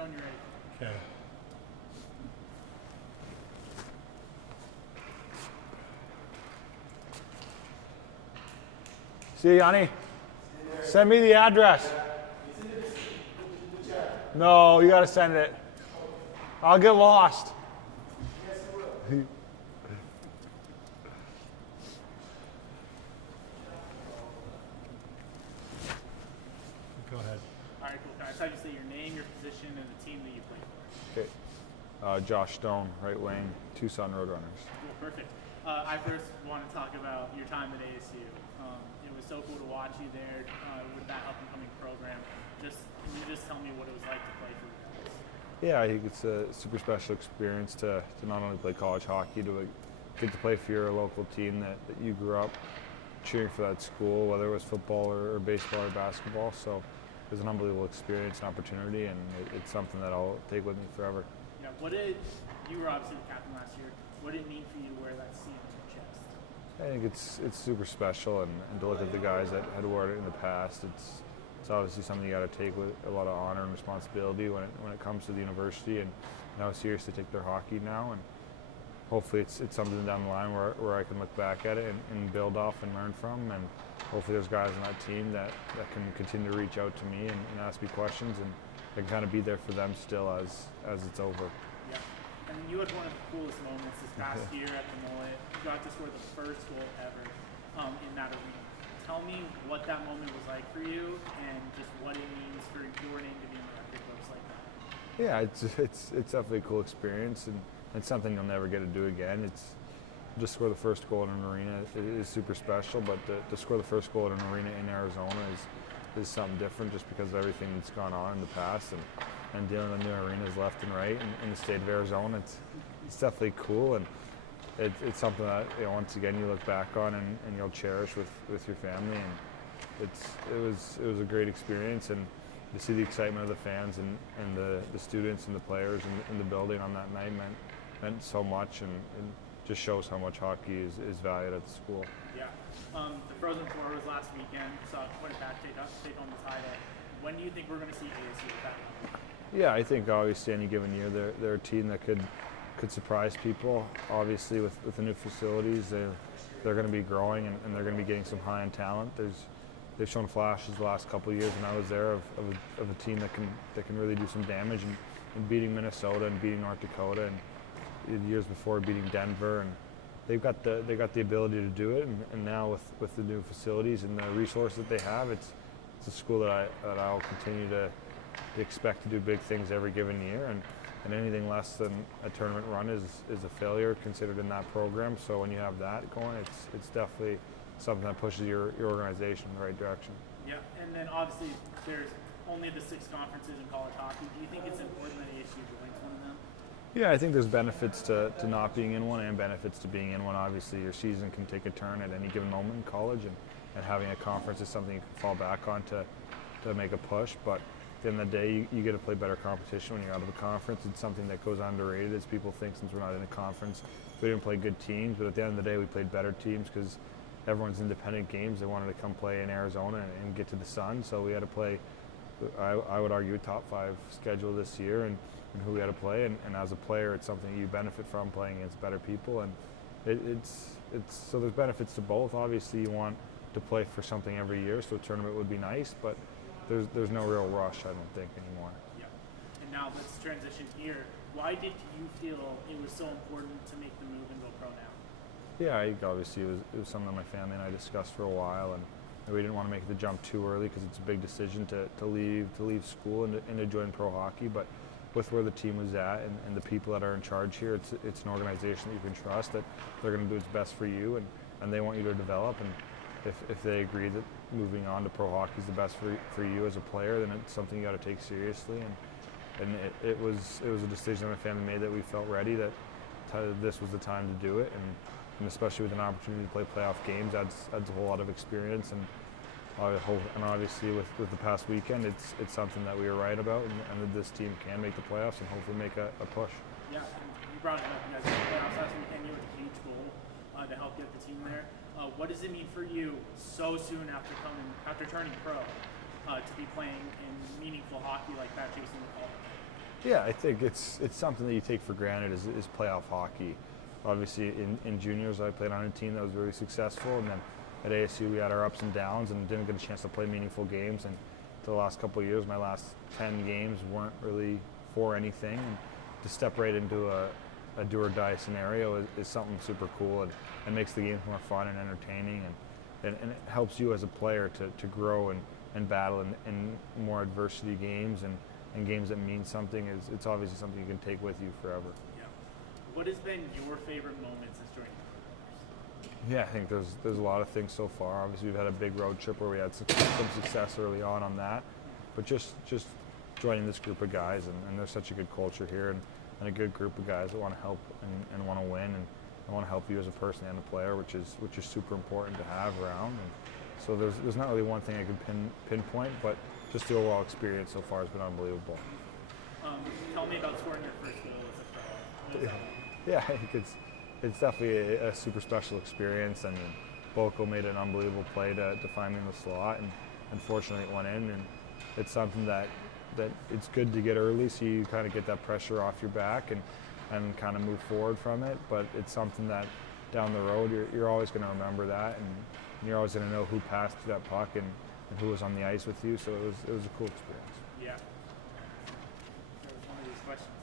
know when you're ready. Okay. See you, Yanni. Send me the address. No, you got to send it. I'll get lost. Go ahead. All right, cool. Can I just have you say your name, your position, and the team that you play for? Okay. Josh Doan, right wing, Tucson Roadrunners. Cool, perfect. I first want to talk about your time at ASU. It was so cool to watch you there with that up-and-coming program. Can you just tell me what it was like to play for you guys? Yeah, I think it's a super special experience to not only play college hockey, to get to play for your local team that you grew up cheering for that school, whether it was football or baseball or basketball. So it was an unbelievable experience and opportunity, and it's something that I'll take with me forever. Yeah, you were obviously the captain last year. What did it mean for you to wear that C on your chest? I think it's super special, and to look at the guys that had worn it in the past, it's obviously something you got to take with a lot of honor and responsibility when it comes to the university and how serious they take their hockey now. And hopefully it's something down the line where I can look back at it and build off and learn from. And hopefully there's guys on that team that can continue to reach out to me and ask me questions, and I can kind of be there for them still as it's over. Yeah. And you had one of the coolest moments this past year at the Mullet. You got to score the first goal ever in that arena. Tell me what that moment was like for you, and just what it means for your name to be in the record books like that. Yeah, it's definitely a cool experience, and it's something you'll never get to do again. It's just score the first goal in an arena is super special, but to score the first goal in an arena in Arizona is something different, just because of everything that's gone on in the past and dealing with new arenas left and right in the state of Arizona. It's definitely cool, and it's something that, once again, you look back on and you'll cherish with your family. And it was a great experience, and to see the excitement of the fans and the students and the players in the building on that night meant so much, and it just shows how much hockey is valued at the school. Yeah. The Frozen Four was last weekend, so quite a back take on the title. When do you think we're going to see ASU at that level? Yeah, I think obviously any given year they're a team that could surprise people. Obviously with the new facilities, they're going to be growing, and they're going to be getting some high-end talent. They've shown flashes the last couple of years when I was there of a team that can really do some damage, and beating Minnesota and beating North Dakota, and the years before beating Denver, and they got the ability to do it. And now with the new facilities and the resources that they have, it's a school that I'll continue to expect to do big things every given year, and anything less than a tournament run is a failure considered in that program. So when you have that going, it's definitely something that pushes your organization in the right direction. Yeah, and then obviously there's only the 6 conferences in college hockey. Do you think it's important that ASU joins one of them? Yeah, I think there's benefits to not being in one and benefits to being in one. Obviously, your season can take a turn at any given moment in college, and having a conference is something you can fall back on to make a push. But at the end of the day, you get to play better competition when you're out of a conference. It's something that goes underrated, as people think, since we're not in a conference. We didn't play good teams, but at the end of the day, we played better teams because everyone's independent games. They wanted to come play in Arizona and get to the sun, so we had to play, I would argue, a top 5 schedule this year, and who we had to play. And as a player, it's something you benefit from, playing against better people. And it's so there's benefits to both. Obviously, you want to play for something every year, so a tournament would be nice, but there's no real rush, I don't think, anymore. Yeah. And now let's transition here. Why did you feel it was so important to make the move and go pro now? Yeah, I think obviously it was something that my family and I discussed for a while, and we didn't want to make the jump too early because it's a big decision to leave school and to join pro hockey. But with where the team was at and the people that are in charge here, it's an organization that you can trust, that they're going to do what's best for you, and they want you to develop. And if they agree that moving on to pro hockey is the best for you as a player, then it's something you got to take seriously. And it was a decision that my family made, that we felt ready, that this was the time to do it, and especially with an opportunity to play playoff games adds a whole lot of experience. And obviously with the past weekend, it's something that we were right about, and that this team can make the playoffs and hopefully make a push. Yeah, and you brought it up. You guys made the playoffs last weekend. You had a huge goal to help get the team there. What does it mean for you so soon after turning pro to be playing in meaningful hockey like that, chasing the call? Yeah, I think it's something that you take for granted is playoff hockey. Obviously, in juniors, I played on a team that was really successful, and then at ASU we had our ups and downs and didn't get a chance to play meaningful games. And the last couple of years, my last 10 games weren't really for anything. And to step right into a do or die scenario is something super cool and makes the games more fun and entertaining, and it helps you as a player to grow and battle in more adversity games and games that mean something. It's obviously something you can take with you forever. Yeah. What has been your favorite moment since joining the Roadrunners? Yeah, I think there's a lot of things so far. Obviously, we've had a big road trip where we had some success early on that, but just joining this group of guys, and there's such a good culture here, and a good group of guys that want to help and want to win, and want to help you as a person and a player, which is super important to have around. And so there's not really one thing I can pinpoint, but just the overall experience so far has been unbelievable. Tell me about scoring your first goal as a pro. Yeah, I think it's definitely a super special experience. I mean, Boko made an unbelievable play to find me in the slot, and unfortunately it went in. And it's something that it's good to get early, so you kind of get that pressure off your back and kind of move forward from it. But it's something that down the road you're always going to remember that, and you're always going to know who passed you that puck and who was on the ice with you. So it was a cool experience. Yeah. That was one of these questions.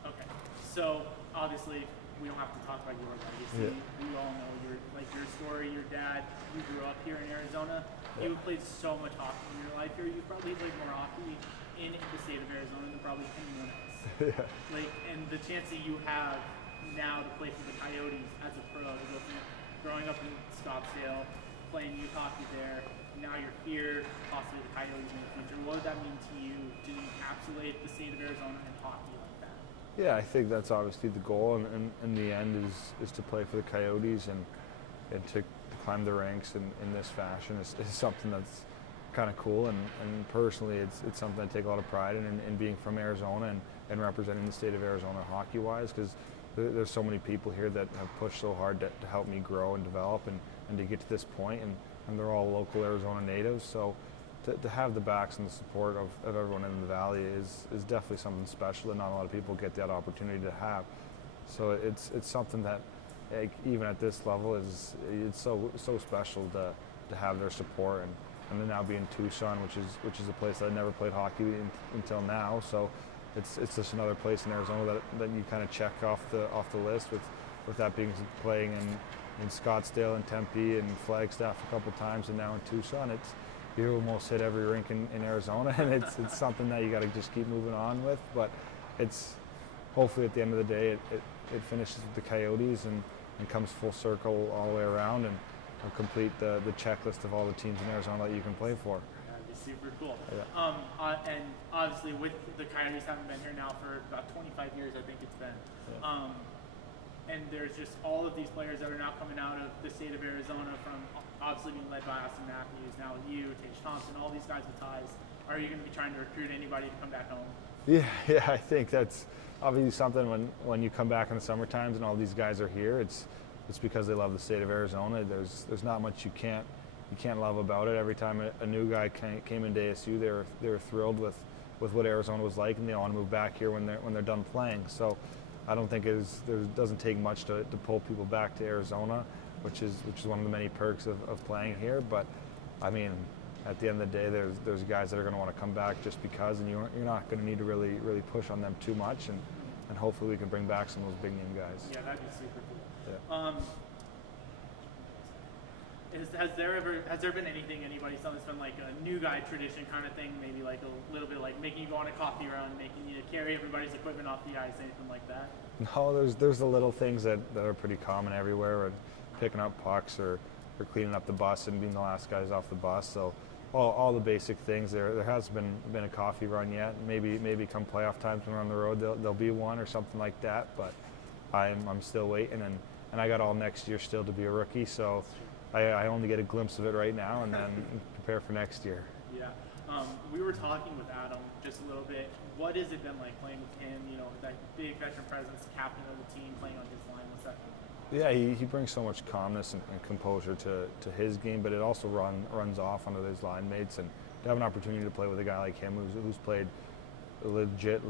Okay. So obviously we don't have to talk about your legacy. Yeah. We all know your story. Your dad, you grew up here in Arizona. You played so much hockey in your life here. You probably played more hockey in the state of Arizona than probably anyone else. Yeah. And the chance that you have now to play for the Coyotes as a pro, to go from growing up in Scottsdale, playing youth hockey there, now you're here, possibly the Coyotes in the future. What would that mean to you to encapsulate the state of Arizona and hockey like that? Yeah, I think that's obviously the goal, and in the end is to play for the Coyotes and to climb the ranks in this fashion is something that's kind of cool, and personally it's something I take a lot of pride in being from Arizona and representing the state of Arizona hockey-wise, because there's so many people here that have pushed so hard to help me grow and develop and to get to this point, and they're all local Arizona natives, so to have the backs and the support of everyone in the Valley is definitely something special that not a lot of people get that opportunity to have. So it's something that, like, even at this level, it's so special to have their support, and to now be in Tucson, which is a place that I never played hockey until now. So it's just another place in Arizona that you kind of check off the list, with that being playing in Scottsdale and Tempe and Flagstaff a couple times, and now in Tucson. You almost hit every rink in Arizona, and it's something that you got to just keep moving on with. But it's hopefully at the end of the day it finishes with the Coyotes and comes full circle all the way around, and will complete the checklist of all the teams in Arizona that you can play for. That'd be super cool. Yeah. And obviously with the Coyotes having been here now for about 25 years, I think it's been. Yeah. And there's just all of these players that are now coming out of the state of Arizona, from obviously being led by Austin Matthews, now with you, Tage Thompson, all these guys with ties. Are you going to be trying to recruit anybody to come back home? Yeah, I think that's obviously something when you come back in the summer times and all these guys are here, it's because they love the state of Arizona. There's not much you can't love about it. Every time a new guy came into ASU, they were thrilled with what Arizona was like, and they want to move back here when they're done playing. So I don't think there doesn't take much to pull people back to Arizona, which is one of the many perks of playing here. But I mean, at the end of the day, there's guys that are going to want to come back just because, and you're not going to need to really push on them too much, and hopefully we can bring back some of those big name guys. Yeah, that'd be super cool. Yeah. Has there been anything anybody's done that's been like a new guy tradition kind of thing, maybe like a little bit like making you go on a coffee run, making you carry everybody's equipment off the ice, anything like that? No, there's the little things that are pretty common everywhere, and picking up pucks or cleaning up the bus and being the last guys off the bus. So all the basic things. There hasn't been a coffee run yet. Maybe come playoff times when we're on the road there'll be one or something like that. But I'm still waiting, and I got all next year still to be a rookie. So I only get a glimpse of it right now, and then prepare for next year. Yeah. We were talking with Adam just a little bit. What has it been like playing with him? You know, that big veteran presence, captain of the team, playing on his line. What's that been like? Yeah, he brings so much calmness and composure to his game, but it also runs off onto his line mates, and to have an opportunity to play with a guy like him who's played a legit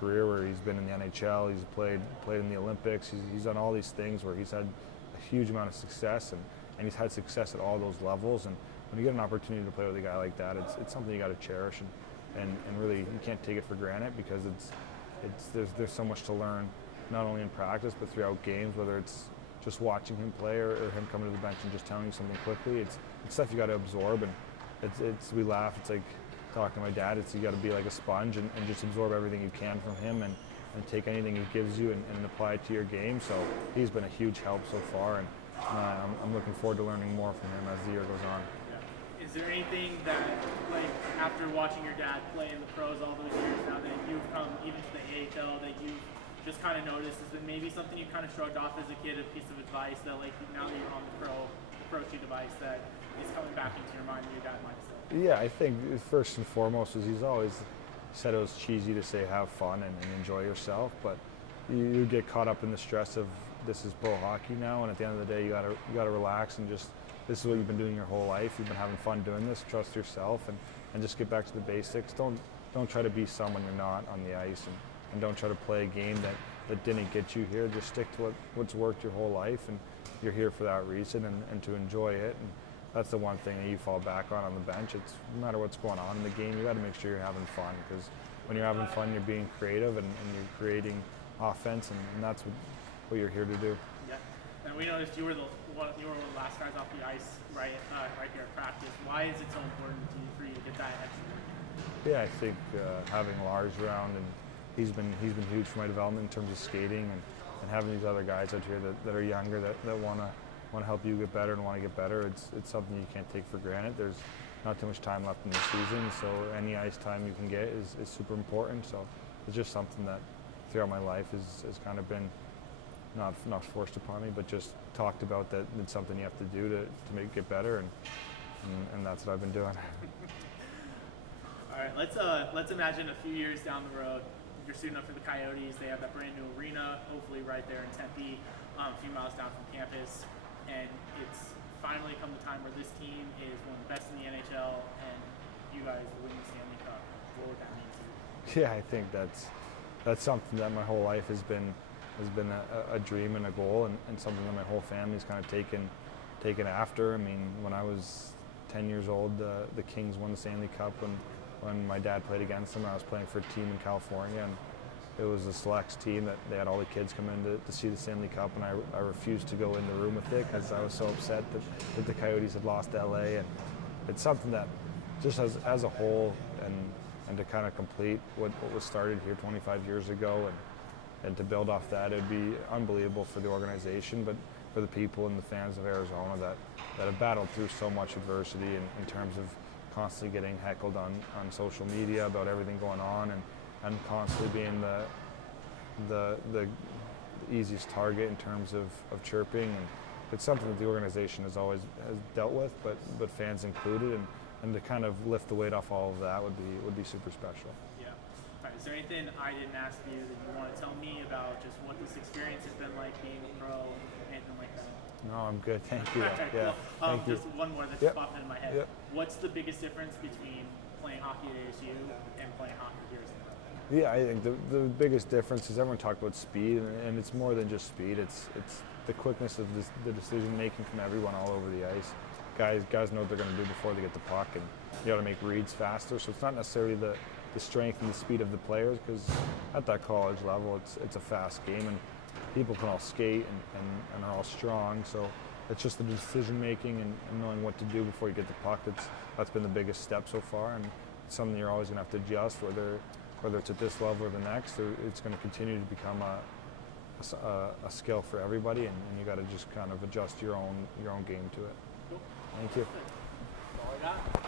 career where he's been in the NHL, he's played in the Olympics, he's done all these things where he's had a huge amount of success, and he's had success at all those levels. And when you get an opportunity to play with a guy like that, it's something you got to cherish, and really you can't take it for granted, because there's so much to learn, not only in practice but throughout games, whether it's just watching him play or him coming to the bench and just telling you something quickly. It's stuff you got to absorb, and we laugh. It's like talking to my dad. You got to be like a sponge and just absorb everything you can from him, and take anything he gives you and apply it to your game. So he's been a huge help so far, and I'm looking forward to learning more from him as the year goes on. Is there anything that, like, after watching your dad play in the pros all those years now that you've come even to the AHL, that you've just kind of noticed, is that maybe something you kind of shrugged off as a kid, a piece of advice that, like, now that you're on the Pro 2 device, that is coming back into your mind that your dad might have said? Yeah, I think first and foremost is he's always said it was cheesy to say have fun and enjoy yourself, but you get caught up in the stress of this is pro hockey now, and at the end of the day you gotta relax and just, this is what you've been doing your whole life. You've been having fun doing this. Trust yourself and just get back to the basics. Don't try to be someone you're not on the ice, and don't try to play a game that didn't get you here. Just stick to what's worked your whole life, and you're here for that reason, and to enjoy it. And that's the one thing that you fall back on the bench. It's no matter what's going on in the game, you got to make sure you're having fun, because when you're having fun, you're being creative and you're creating offense, and that's what you're here to do. Yeah, and we noticed you were one of the last guys off the ice right here at practice. Why is it so important for you to get that extra work? Yeah, I think having Lars around, and he's been huge for my development in terms of skating, and having these other guys out here that are younger that want to help you get better and want to get better. It's something you can't take for granted. There's not too much time left in the season, so any ice time you can get is super important. So it's just something that throughout my life has kind of been not forced upon me, but just talked about, that it's something you have to do to get better, and that's what I've been doing. All right, let's imagine a few years down the road, you're suiting up for the Coyotes. They have that brand new arena, hopefully right there in Tempe, a few miles down from campus, and it's finally come the time where this team is one of the best in the NHL, and you guys win the Stanley Cup. What would that mean to you? Yeah, I think that's something that my whole life has been a dream and a goal, and something that my whole family's kind of taken after. I mean, when I was 10 years old, the Kings won the Stanley Cup when my dad played against them. I was playing for a team in California, and it was a selects team that they had all the kids come in to see the Stanley Cup, and I refused to go in the room with it because I was so upset that the Coyotes had lost to LA. And it's something that just as a whole, and to kind of complete what was started here 25 years ago, and to build off that, it would be unbelievable for the organization, but for the people and the fans of Arizona that have battled through so much adversity in terms of constantly getting heckled on social media about everything going on, and constantly being the easiest target in terms of chirping. And it's something that the organization has dealt with, but fans included, and to kind of lift the weight off all of that would be super special. Yeah. All right, is there anything I didn't ask you that you want to tell me about just what this experience has been like being a pro, anything like that? No, I'm good. Thank you. Okay, yeah. Cool. Thank you. Just one more that just popped into my head. Yep. What's the biggest difference between playing hockey at ASU and playing hockey here? Yeah, I think the biggest difference is everyone talked about speed, and it's more than just speed. It's the quickness of the decision making from everyone all over the ice. Guys know what they're going to do before they get the puck, and you got to make reads faster. So it's not necessarily the strength and the speed of the players, because at that college level, it's a fast game, and people can all skate and are all strong. So it's just the decision making and knowing what to do before you get the puck. That's been the biggest step so far, and it's something you're always going to have to adjust, whether it's at this level or the next. It's going to continue to become a skill for everybody, and you got to just kind of adjust your own game to it. Cool. Thank you. That's all I got.